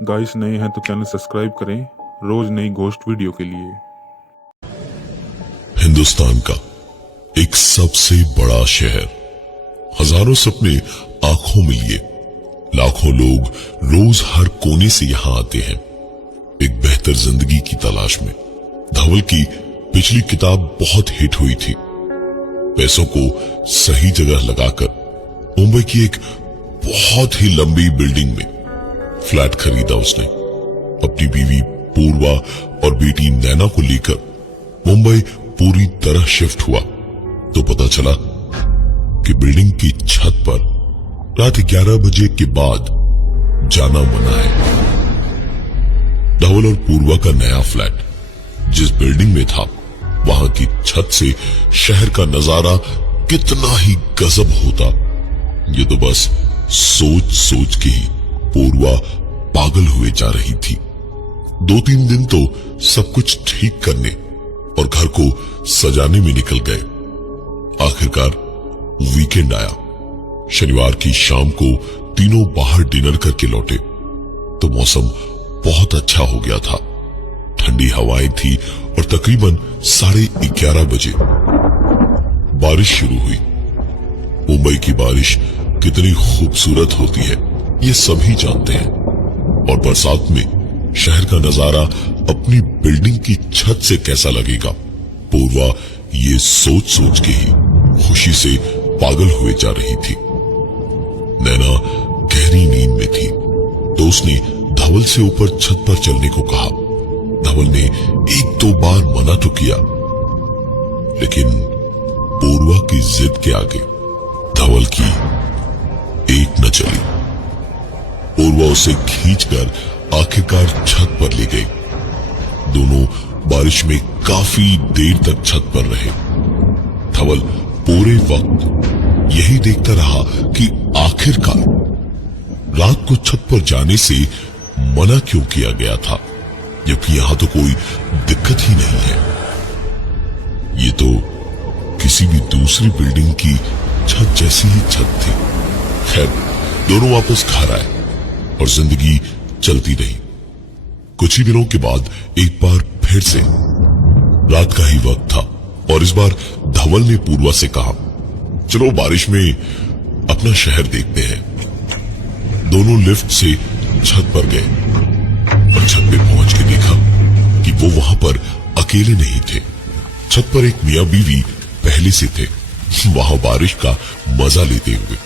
Guys नए हैं तो चैनल सब्सक्राइब करें रोज नई घोस्ट वीडियो के लिए। हिंदुस्तान का एक सबसे बड़ा शहर, हजारों सपने आंखों में लिए लाखों लोग रोज हर कोने से यहां आते हैं एक बेहतर जिंदगी की तलाश में। धवल की पिछली किताब बहुत हिट हुई थी। पैसों को सही जगह लगाकर मुंबई की एक बहुत ही लंबी बिल्डिंग में फ्लैट खरीदा उसने। अपनी बीवी पूर्वा और बेटी नैना को लेकर मुंबई पूरी तरह शिफ्ट हुआ तो पता चला कि बिल्डिंग की छत पर रात 11 बजे के बाद जाना मना है। धवल और पूर्वा का नया फ्लैट जिस बिल्डिंग में था वहां की छत से शहर का नजारा कितना ही गजब होता, ये तो बस सोच सोच के ही पूर्वा पागल हुए जा रही थी। 2-3 दिन तो सब कुछ ठीक करने और घर को सजाने में निकल गए। आखिरकार वीकेंड आया। शनिवार की शाम को तीनों बाहर डिनर करके लौटे तो मौसम बहुत अच्छा हो गया था। ठंडी हवाएं थी और तकरीबन 11:30 बजे बारिश शुरू हुई। मुंबई की बारिश कितनी खूबसूरत होती है ये सभी जानते हैं और बरसात में शहर का नजारा अपनी बिल्डिंग की छत से कैसा लगेगा, पूर्वा ये सोच सोच के ही खुशी से पागल हुए जा रही थी। नैना गहरी नींद में थी तो उसने धवल से ऊपर छत पर चलने को कहा। धवल ने 1-2 बार मना तो किया लेकिन पूर्वा की जिद के आगे धवल की एक न चली। पूर्वा उसे खींचकर आखिरकार छत पर ले गई। दोनों बारिश में काफी देर तक छत पर रहे। धवल पूरे वक्त यही देखता रहा कि आखिरकार रात को छत पर जाने से मना क्यों किया गया था, जबकि यहां तो कोई दिक्कत ही नहीं है। ये तो किसी भी दूसरी बिल्डिंग की छत जैसी ही छत थी। खैर दोनों वापस घर आए और जिंदगी चलती रही। कुछ ही दिनों के बाद एक बार फिर से रात का ही वक्त था और इस बार धवल ने पूर्वा से कहा, चलो बारिश में अपना शहर देखते हैं। दोनों लिफ्ट से छत पर गए और छत पे पहुंच के देखा कि वो वहां पर अकेले नहीं थे। छत पर एक मियां बीवी पहले से थे। वहां बारिश का मजा लेते हुए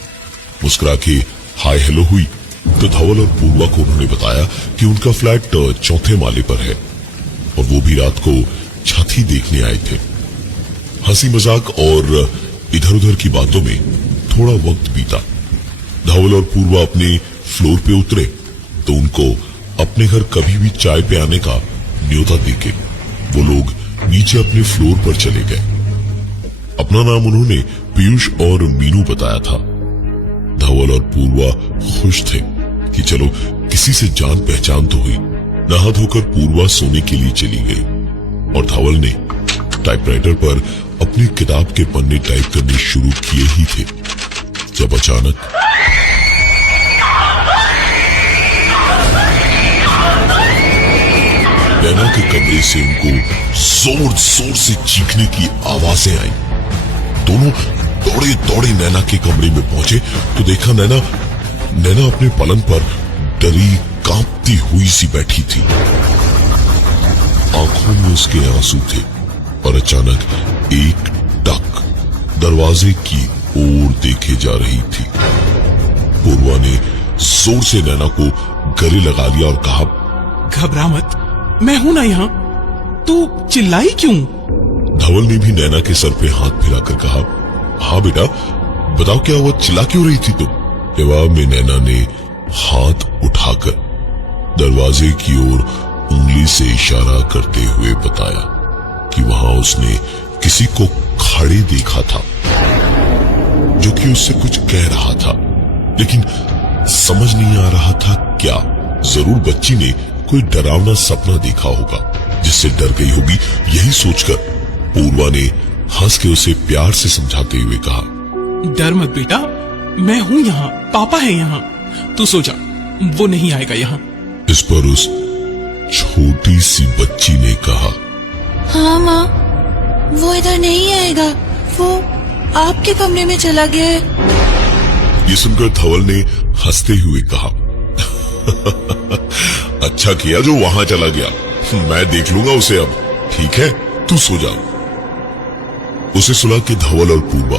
मुस्कुरा के हाय हेलो हुई तो धवल और पूर्वा को उन्होंने बताया कि उनका फ्लैट 4थे माले पर है और वो भी रात को छत ही देखने आए थे। हंसी मजाक और इधर उधर की बातों में थोड़ा वक्त बीता। धवल और पूर्वा अपने फ्लोर पे उतरे तो उनको अपने घर कभी भी चाय पे आने का न्योता देके वो लोग नीचे अपने फ्लोर पर चले गए। अपना नाम उन्होंने पीयूष और मीनू बताया था। धवल और पूर्वा खुश थे कि चलो किसी से जान पहचान तो हुई। नहा धोकर पूर्वा सोने के लिए चली गई और धवल ने टाइपराइटर पर अपनी किताब के पन्ने टाइप करने शुरू किए ही थे जब अचानक नैना के कमरे से उनको जोर जोर से चीखने की आवाजें आई। दोनों दौड़े दौड़े नैना के कमरे में पहुंचे तो देखा नैना अपने पलंग पर डरी कांपती हुई सी बैठी थी। आंखों में उसके आंसू थे और अचानक एक टक दरवाजे की ओर देखे जा रही थी। पूर्वा ने जोर से नैना को गले लगा लिया और कहा, घबरा मत, मैं हूं ना यहाँ, तू चिल्लाई क्यों? धवल ने भी नैना के सर पे हाथ फिराकर कहा, हाँ बेटा बताओ क्या हुआ, चिल्ला क्यों रही थी तुम? जवाब में नैना ने हाथ उठाकर दरवाजे की ओर उंगली से इशारा करते हुए बताया कि वहां उसने किसी को खड़े देखा था जो कि उससे कुछ कह रहा था लेकिन समझ नहीं आ रहा था क्या। जरूर बच्ची ने कोई डरावना सपना देखा होगा जिससे डर गई होगी। यही सोचकर पूर्वा ने हंस के उसे प्यार से समझाते हुए कहा, डर मत बेटा, मैं हूं यहाँ, पापा है यहाँ, तू सो जा, वो नहीं आएगा यहाँ। इस पर उस छोटी सी बच्ची ने कहा, हाँ माँ, वो इधर नहीं आएगा, वो आपके कमरे में चला गया है। ये सुनकर धवल ने हंसते हुए कहा, अच्छा किया जो वहां चला गया, मैं देख लूंगा उसे अब। ठीक है, तू सो जा। उसे सुला के धवल और पूर्वा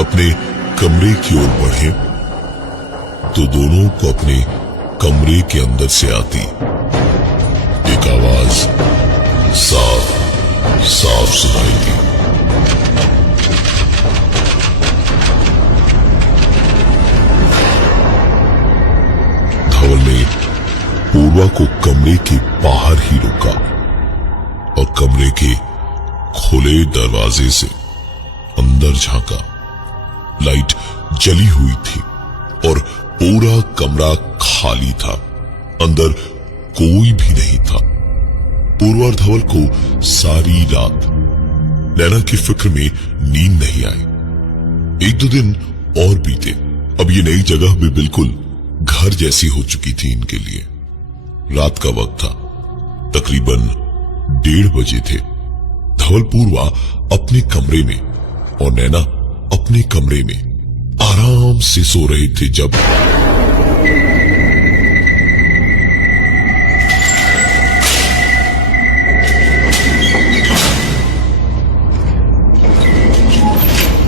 अपने कमरे की ओर बढ़े तो दोनों को अपने कमरे के अंदर से आती एक आवाज साफ साफ सुनाई दी। धवल ने पूर्वा को कमरे के बाहर ही रोका और कमरे के खुले दरवाजे से अंदर झांका। लाइट जली हुई थी और पूरा कमरा खाली था, अंदर कोई भी नहीं था। पूर्वा और धवल को सारी रात नैना की फिक्र में नींद नहीं आई। एक दो दिन और बीते। अब ये नई जगह भी बिल्कुल घर जैसी हो चुकी थी इनके लिए। रात का वक्त था, तकरीबन 1:30 बजे थे। धवल पूर्वा अपने कमरे में और नैना अपने कमरे में आराम से सो रहे थे जब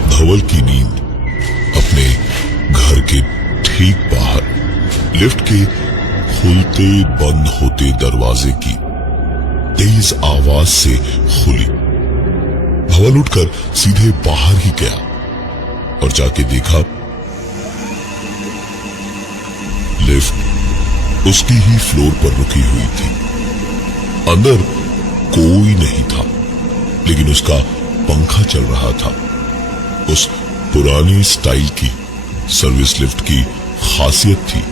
धवल की नींद अपने घर के ठीक बाहर लिफ्ट के खुलते बंद होते दरवाजे की तेज आवाज से खुली। धवल उठकर सीधे बाहर ही गया और जाके देखा लिफ्ट उसकी ही फ्लोर पर रुकी हुई थी। अंदर कोई नहीं था, लेकिन उसका पंखा चल रहा था। उस पुरानी स्टाइल की सर्विस लिफ्ट की खासियत थी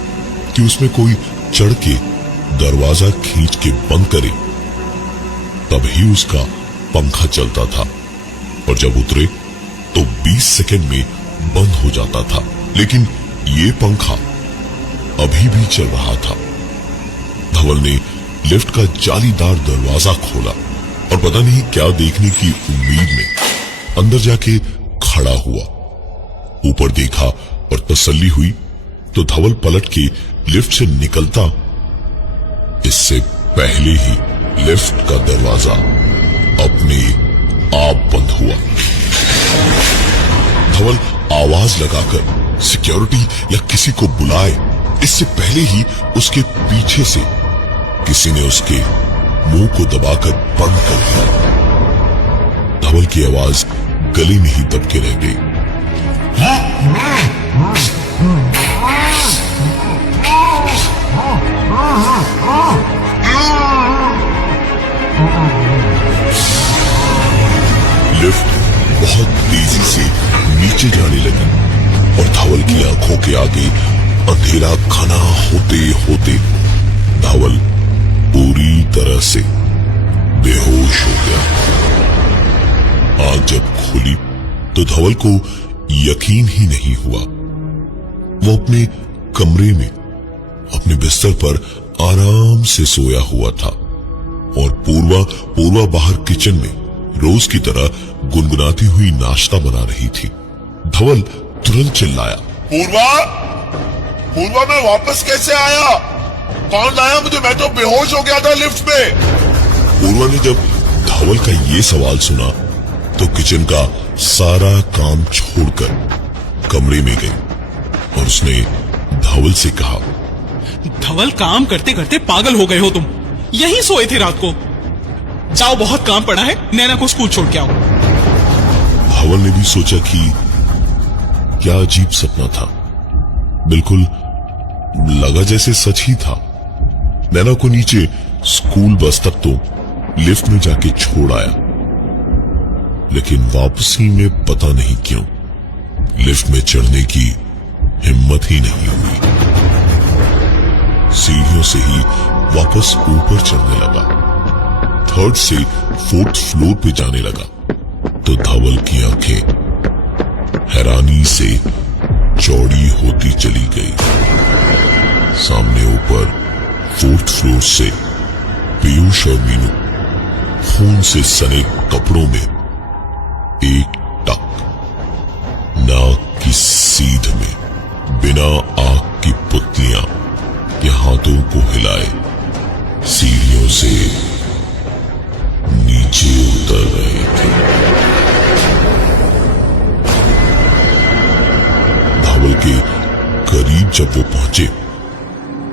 कि उसमें कोई चढ़ के दरवाजा खींच के बंद करे तभी उसका पंखा चलता था, और जब उतरे तो 20 सेकंड में बंद हो जाता था। लेकिन ये पंखा अभी भी चल रहा था। धवल ने लिफ्ट का जालीदार दरवाजा खोला और पता नहीं क्या देखने की उम्मीद में अंदर जाके खड़ा हुआ। ऊपर देखा और तसल्ली हुई तो धवल पलट के लिफ्ट से निकलता इससे पहले ही लिफ्ट का दरवाजा अपने आप बंद हुआ। धवल आवाज लगाकर सिक्योरिटी या किसी को बुलाए इससे पहले ही उसके पीछे से किसी ने उसके मुंह को दबाकर बंद कर दिया। धवल की आवाज गले में ही दबके रह गई। लिफ्ट बहुत तेजी से नीचे जाने लगी और धवल की आंखों के आगे अंधेरा घना होते होते धवल पूरी तरह से बेहोश हो गया। आंख जब खुली तो धवल को यकीन ही नहीं हुआ। वो अपने कमरे में अपने बिस्तर पर आराम से सोया हुआ था और पूर्वा बाहर किचन में रोज की तरह गुनगुनाती हुई नाश्ता बना रही थी। धवल तुरंत चिल्लाया, पूर्वा मैं वापस कैसे आया? कौन लाया मुझे? मैं तो बेहोश हो गया था लिफ्ट में। पूर्वा ने जब धवल का ये सवाल सुना तो किचन का सारा काम छोड़कर कमरे में गई और उसने धवल से कहा, धवल काम करते करते पागल हो गए हो तुम। यहीं सोए थे रात को। जाओ, बहुत काम पड़ा है, नैना को स्कूल छोड़ के आओ। धवल ने भी सोचा कि क्या अजीब सपना था। बिल्कुल लगा जैसे सच ही था। नैना को नीचे स्कूल बस तक तो लिफ्ट में जाके छोड़ आया, लेकिन वापसी में पता नहीं क्यों लिफ्ट में चढ़ने की हिम्मत ही नहीं हुई। सीढ़ियों से ही वापस ऊपर चढ़ने लगा। 3rd से 4th फ्लोर पे जाने लगा तो धवल की आंखें हैरानी से चौड़ी होती चली गई। सामने ऊपर 4th फ्लोर से पीयूष और मीनू खून से सने कपड़ों में एक टक, नाक की सीध में बिना आग की पुतलियां के हाथों को हिलाए सीढ़ियों से नीचे उतर रहे थे। धवल के करीब जब वो पहुंचे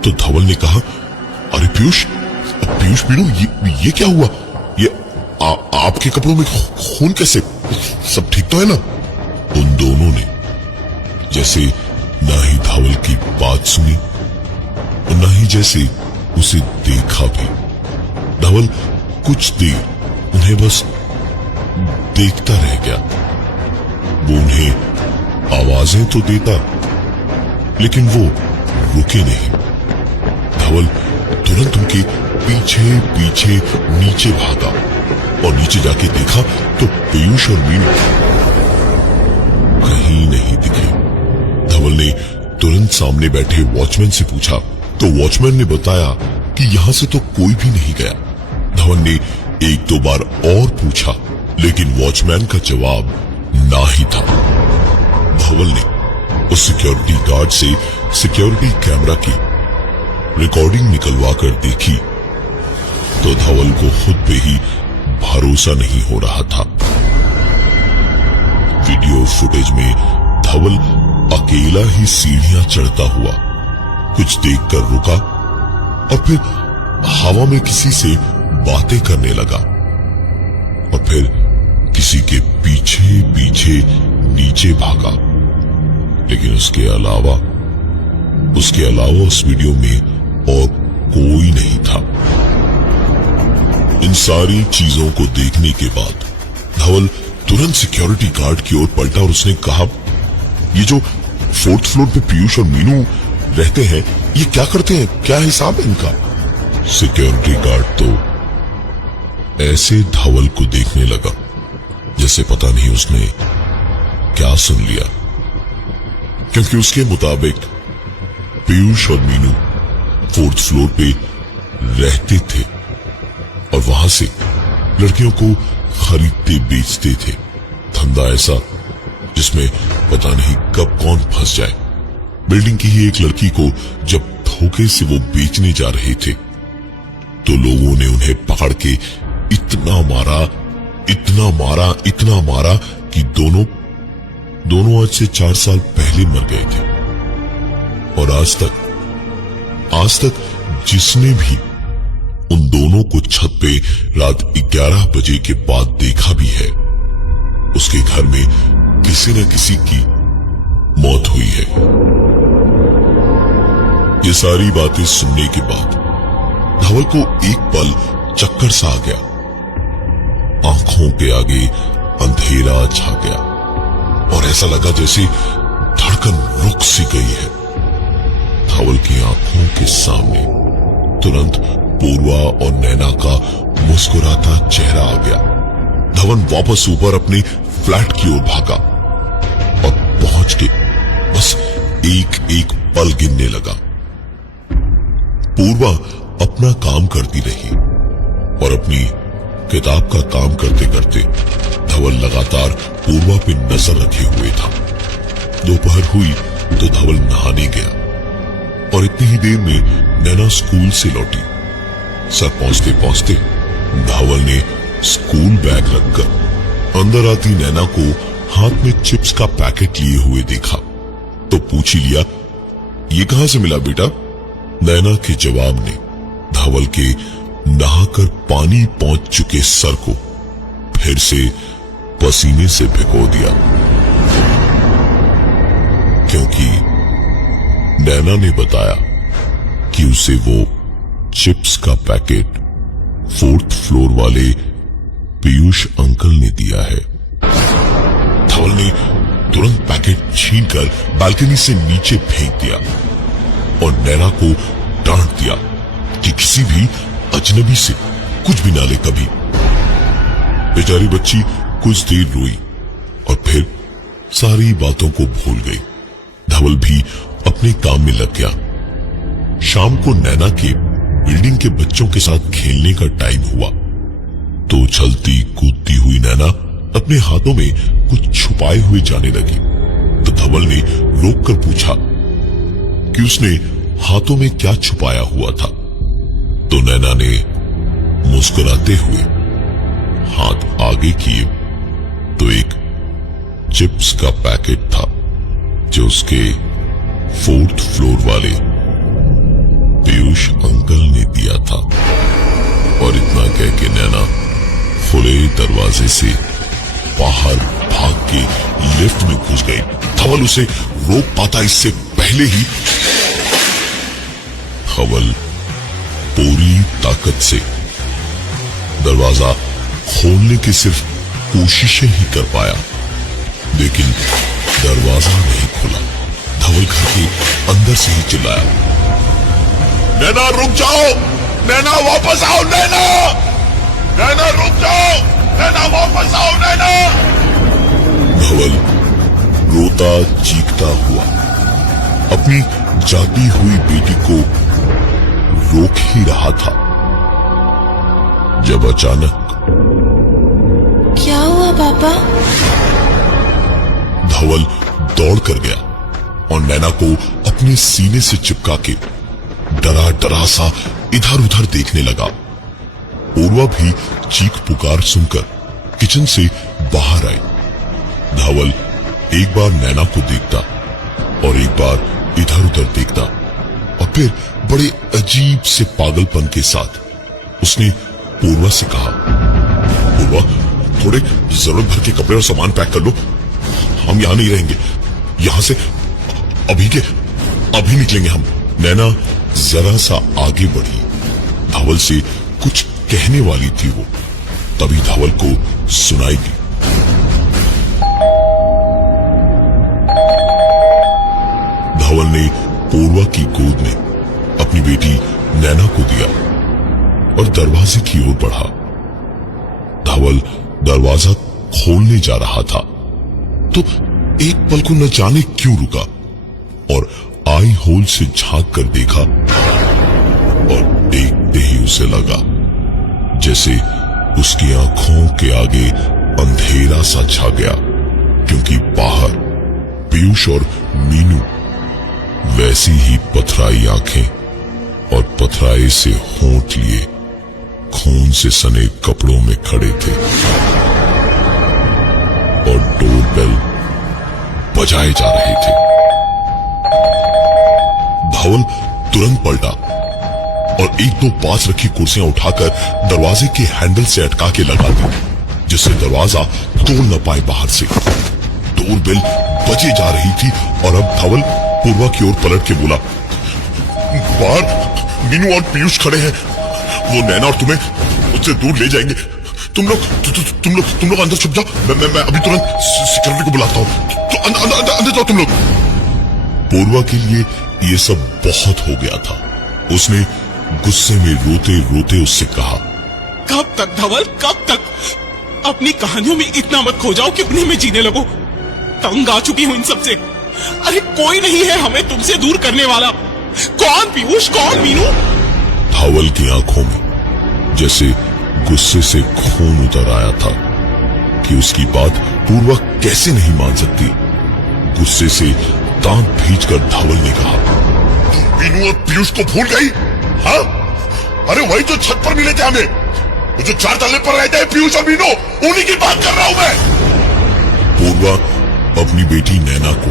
तो धवल ने कहा, अरे पीयूष मीनू, ये क्या हुआ? ये आपके कपड़ों में खून कैसे? सब ठीक तो है ना? उन दोनों ने जैसे ना ही धवल की बात सुनी और ना ही जैसे उसे देखा भी। धवल कुछ देर उन्हें बस देखता रह गया। वो उन्हें आवाजें तो देता, लेकिन वो रुके नहीं। धवल तुरंत उनके पीछे पीछे नीचे भागा और नीचे जाके देखा तो पीयूष और मीनू कहीं नहीं दिखे। धवल ने तुरंत सामने बैठे वॉचमैन से पूछा तो वॉचमैन ने बताया कि यहां से तो कोई भी नहीं गया। धवल ने एक दो बार और पूछा, लेकिन वॉचमैन का जवाब ना ही था। धवल ने उस सिक्योरिटी गार्ड से सिक्योरिटी कैमरा की रिकॉर्डिंग निकलवा कर देखी तो धवल को खुद पे ही भरोसा नहीं हो रहा था। वीडियो फुटेज में धवल अकेला ही सीढ़ियां चढ़ता हुआ कुछ देखकर रुका और फिर हवा में किसी से बातें करने लगा और फिर किसी के पीछे पीछे नीचे भागा। लेकिन उसके अलावा उस वीडियो में और कोई नहीं था। इन सारी चीजों को देखने के बाद धवल तुरंत सिक्योरिटी गार्ड की ओर पलटा और उसने कहा, ये जो 4th फ्लोर पे पीयूष और मीनू रहते हैं, ये क्या करते हैं? क्या हिसाब है इनका? सिक्योरिटी गार्ड तो ऐसे धवल को देखने लगा जैसे पता नहीं उसने क्या सुन लिया, क्योंकि उसके मुताबिक पीयूष और मीनू 4th फ्लोर पे रहते थे और वहां से लड़कियों को खरीदते बेचते थे। धंधा ऐसा जिसमें पता नहीं कब कौन फंस जाए। बिल्डिंग की ही एक लड़की को जब धोखे से वो बेचने जा रहे थे तो लोगों ने उन्हें पकड़ के इतना मारा कि दोनों आज से 4 साल पहले मर गए थे। और आज तक जिसने भी उन दोनों को छत पे रात 11 बजे के बाद देखा भी है, उसके घर में किसी न किसी की मौत हुई है। ये सारी बातें सुनने के बाद धवल को एक पल चक्कर सा आ गया। आंखों के आगे अंधेरा छा गया और ऐसा लगा जैसे धड़कन रुक सी गई है। धवल की आंखों के सामने तुरंत पूर्वा और नैना का मुस्कुराता चेहरा आ गया। धवल वापस ऊपर अपने फ्लैट की ओर भागा और पहुंच के बस एक एक पल गिनने लगा। पूर्वा अपना काम करती रही और अपनी किताब का काम करते करते धवल लगातार पूर्वा पे नजर रखे हुए था। दोपहर हुई तो धवल नहाने गया और इतनी ही देर में नैना स्कूल से लौटी। सर पहुंचते पहुंचते धवल ने स्कूल बैग रखकर अंदर आती नैना को हाथ में चिप्स का पैकेट लिए हुए देखा तो पूछ ही लिया, ये कहां से मिला बेटा? नैना के जवाब ने धवल के नहाकर पानी पहुंच चुके सर को फिर से पसीने से भिगो दिया, क्योंकि नैना ने बताया कि उसे वो चिप्स का पैकेट 4th फ्लोर वाले पीयूष अंकल ने दिया है। धवल ने तुरंत पैकेट छीनकर बालकनी से नीचे फेंक दिया और नैना को डांट दिया कि किसी भी अजनबी से कुछ भी ना ले कभी। बेचारी बच्ची कुछ देर रोई और फिर सारी बातों को भूल गई। धवल भी अपने काम में लग गया। शाम को नैना के बिल्डिंग के बच्चों के साथ खेलने का टाइम हुआ तो उछलती कूदती हुई नैना अपने हाथों में कुछ छुपाए हुए जाने लगी। तो धवल ने रोक कर पूछा कि उसने हाथों में क्या छुपाया हुआ था। तो नैना ने मुस्कुराते हुए हाथ आगे किए तो एक चिप्स का पैकेट था जो उसके 4th फ्लोर वाले पीयूष अंकल ने दिया था। और इतना कह के नैना खुले दरवाजे से बाहर भाग के लिफ्ट में घुस गई। धवल उसे रोक पाता इससे पहले ही धवल पूरी ताकत से दरवाजा खोलने की सिर्फ कोशिशें ही कर पाया, लेकिन दरवाजा नहीं खुला। धवल घर के अंदर से ही चिल्लाया, नैना रुक जाओ, नैना वापस आओ, नैना, नैना रुक जाओ, नैना वापस आओ, नैना। धवल रोता चीखता हुआ अपनी जाती हुई बेटी को रोक ही रहा था जब अचानक क्या हुआ पापा? धवल दौड़ कर गया और नैना को अपने सीने से चिपका के डरा डरा सा इधर उधर देखने लगा। पूर्वा भी चीख पुकार सुनकर किचन से बाहर आई। धवल एक बार नैना को देखता और एक बार इधर उधर देखता और फिर बड़े अजीब से पागलपन के साथ उसने पूर्वा से कहा, पूर्वा थोड़े जरूरत भर के कपड़े और सामान पैक कर लो, हम यहां नहीं रहेंगे, यहां से अभी निकलेंगे हम। नैना जरा सा आगे बढ़ी, धवल से कुछ कहने वाली थी वो, तभी धवल को सुनाई दी, धवल ने पूर्वा की गोद में अपनी बेटी नैना को दिया और दरवाजे की ओर बढ़ा। धवल दरवाजा खोलने जा रहा था तो एक पल को न जाने क्यों रुका और आई होल से झांक कर देखा और देखते ही उसे लगा जैसे उसकी आंखों के आगे अंधेरा सा छा गया, क्योंकि बाहर पीयूष और मीनू वैसी ही पथराई आंखें और पथराई से होंठ लिए खून से सने कपड़ों में खड़े थे और डोरबेल बजाए जा रहे थे। धवल तुरंत पलटा और एक दो पास रखी कुर्सियां उठाकर दरवाजे के हैंडल से अटका के लगा दी, जिससे दरवाजा तोड़ न पाए बाहर से। डोरबेल बजे जा रही थी और अब धवल पूर्वा की ओर पलट के बोला, बाहर मीनू और पीयूष खड़े हैं, वो नैना और तुम्हें उससे दूर ले जाएंगे। तुम लोग अंदर छुप जाओ, मैं अभी तुरंत सिक्योरिटी को बुलाता हूँ। तो अंदर जाओ तुम लोग। पूर्वा के लिए ये सब बहुत हो गया था। उसने गुस्से में रोते रोते उससे कहा, कब तक धवल, कब तक? अपनी कहानियों में इतना मत खो जाओ कि उन्हीं में जीने लगो। तंग आ चुकी हूं इन सबसे। अरे कोई नहीं है हमें तुमसे दूर करने वाला। कौन पीयूष, कौन मीनू? धवल की आंखों में जैसे गुस्से से खून उतर आया था कि उसकी बात पूर्वा कैसे नहीं मान सकती। गुस्से से दांत भींचकर धवल ने कहा, मीनू और पीयूष को भूल गई? हाँ, अरे वही जो छत पर मिले थे हमें, वो जो 4 तल्ले पर रहते हैं पीयूष और मीनू, उन्हीं की बात कर रहा हूं मैं। पूर्वा अपनी बेटी नैना को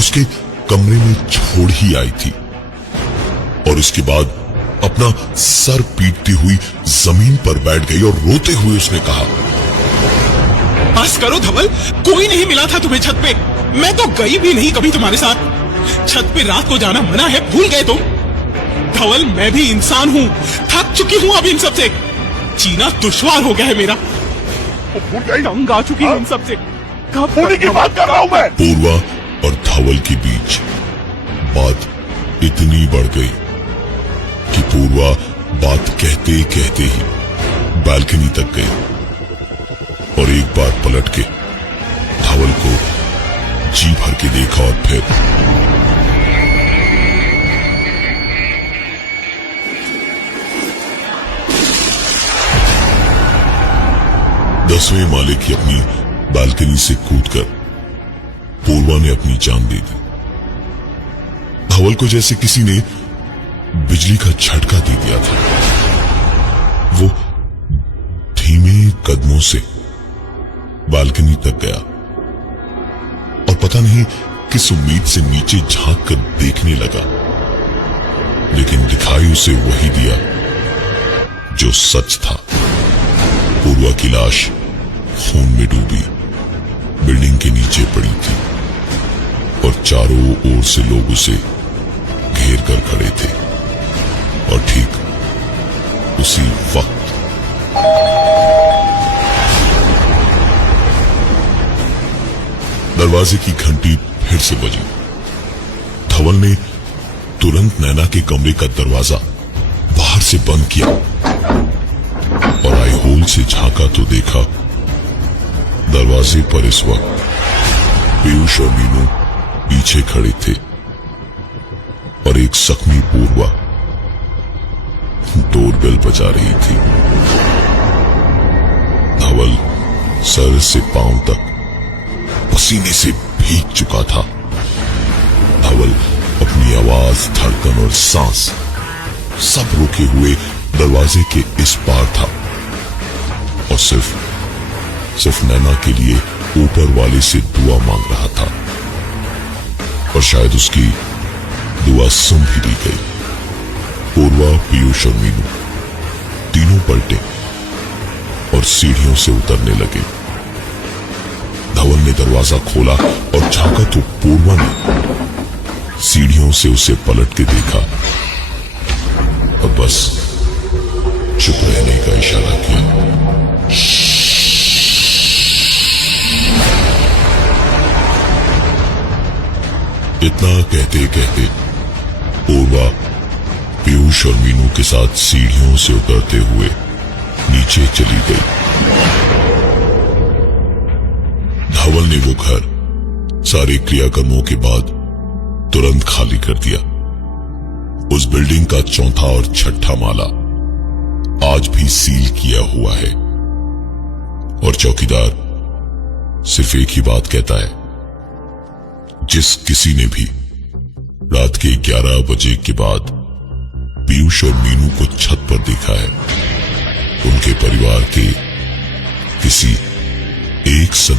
उसके कमरे में छोड़ ही आई थी और उसके बाद अपना सर पीटती हुई जमीन पर बैठ गई और रोते हुए उसने कहा, बस करो धवल, कोई नहीं मिला था तुम्हें छत पे। मैं तो गई भी नहीं कभी तुम्हारे साथ। छत पे रात को जाना मना है, भूल गए तुम? धवल मैं भी इंसान हूँ, थक चुकी हूँ अब इन सबसे। जीना दुश्वार हो गया है मेरा। तंग आ चुकी हूँ इन सबसे। कब की बात कर रहा हूँ मैं? पूर्वा और धवल के बीच बात इतनी बढ़ गई कि पूर्वा बात कहते कहते ही बालकनी तक गई और एक बार पलट के धवल को जी भर के देखा और फिर 10वें माले की अपनी बालकनी से कूदकर पूर्वा ने अपनी जान दे दी। धवल को जैसे किसी ने बिजली का झटका दे दिया था। वो धीमे कदमों से बालकनी तक गया और पता नहीं किस उम्मीद से नीचे झांक कर देखने लगा, लेकिन दिखाई उसे वही दिया जो सच था। पूर्वा की लाश खून में डूबी बिल्डिंग के नीचे पड़ी थी और चारों ओर से लोग उसे घेर कर खड़े थे। और ठीक उसी वक्त दरवाजे की घंटी फिर से बजी। धवल ने तुरंत नैना के कमरे का दरवाजा बाहर से बंद किया और आई होल से झांका तो देखा दरवाजे पर इस वक्त पीयूष और मीनू पीछे खड़े थे और एक जख्मी पूर्वा डोरबेल बजा रही थी। धवल सर से पांव तक पसीने से भीग चुका था। धवल अपनी आवाज, धड़कन और सांस सब रोके हुए दरवाजे के इस पार था और सिर्फ नैना के लिए ऊपर वाले से दुआ मांग रहा था। और शायद उसकी दुआ सुन भी दी गई। पूर्वा, पीयूष और मीनू तीनों पलटे और सीढ़ियों से उतरने लगे। धवल ने दरवाजा खोला और झांका तो पूर्वा ने सीढ़ियों से उसे पलट के देखा और बस चुप रहने का इशारा किया। इतना कहते कहते पूर्वा पीयूष और मीनू के साथ सीढ़ियों से उतरते हुए नीचे चली गई। धवल ने वो घर सारे क्रियाकर्मों के बाद तुरंत खाली कर दिया। उस बिल्डिंग का चौथा और छठा माला आज भी सील किया हुआ है और चौकीदार सिर्फ एक ही बात कहता है, जिस किसी ने भी रात के 11 बजे के बाद पीयूष और मीनू को छत पर देखा है, उनके परिवार के किसी एक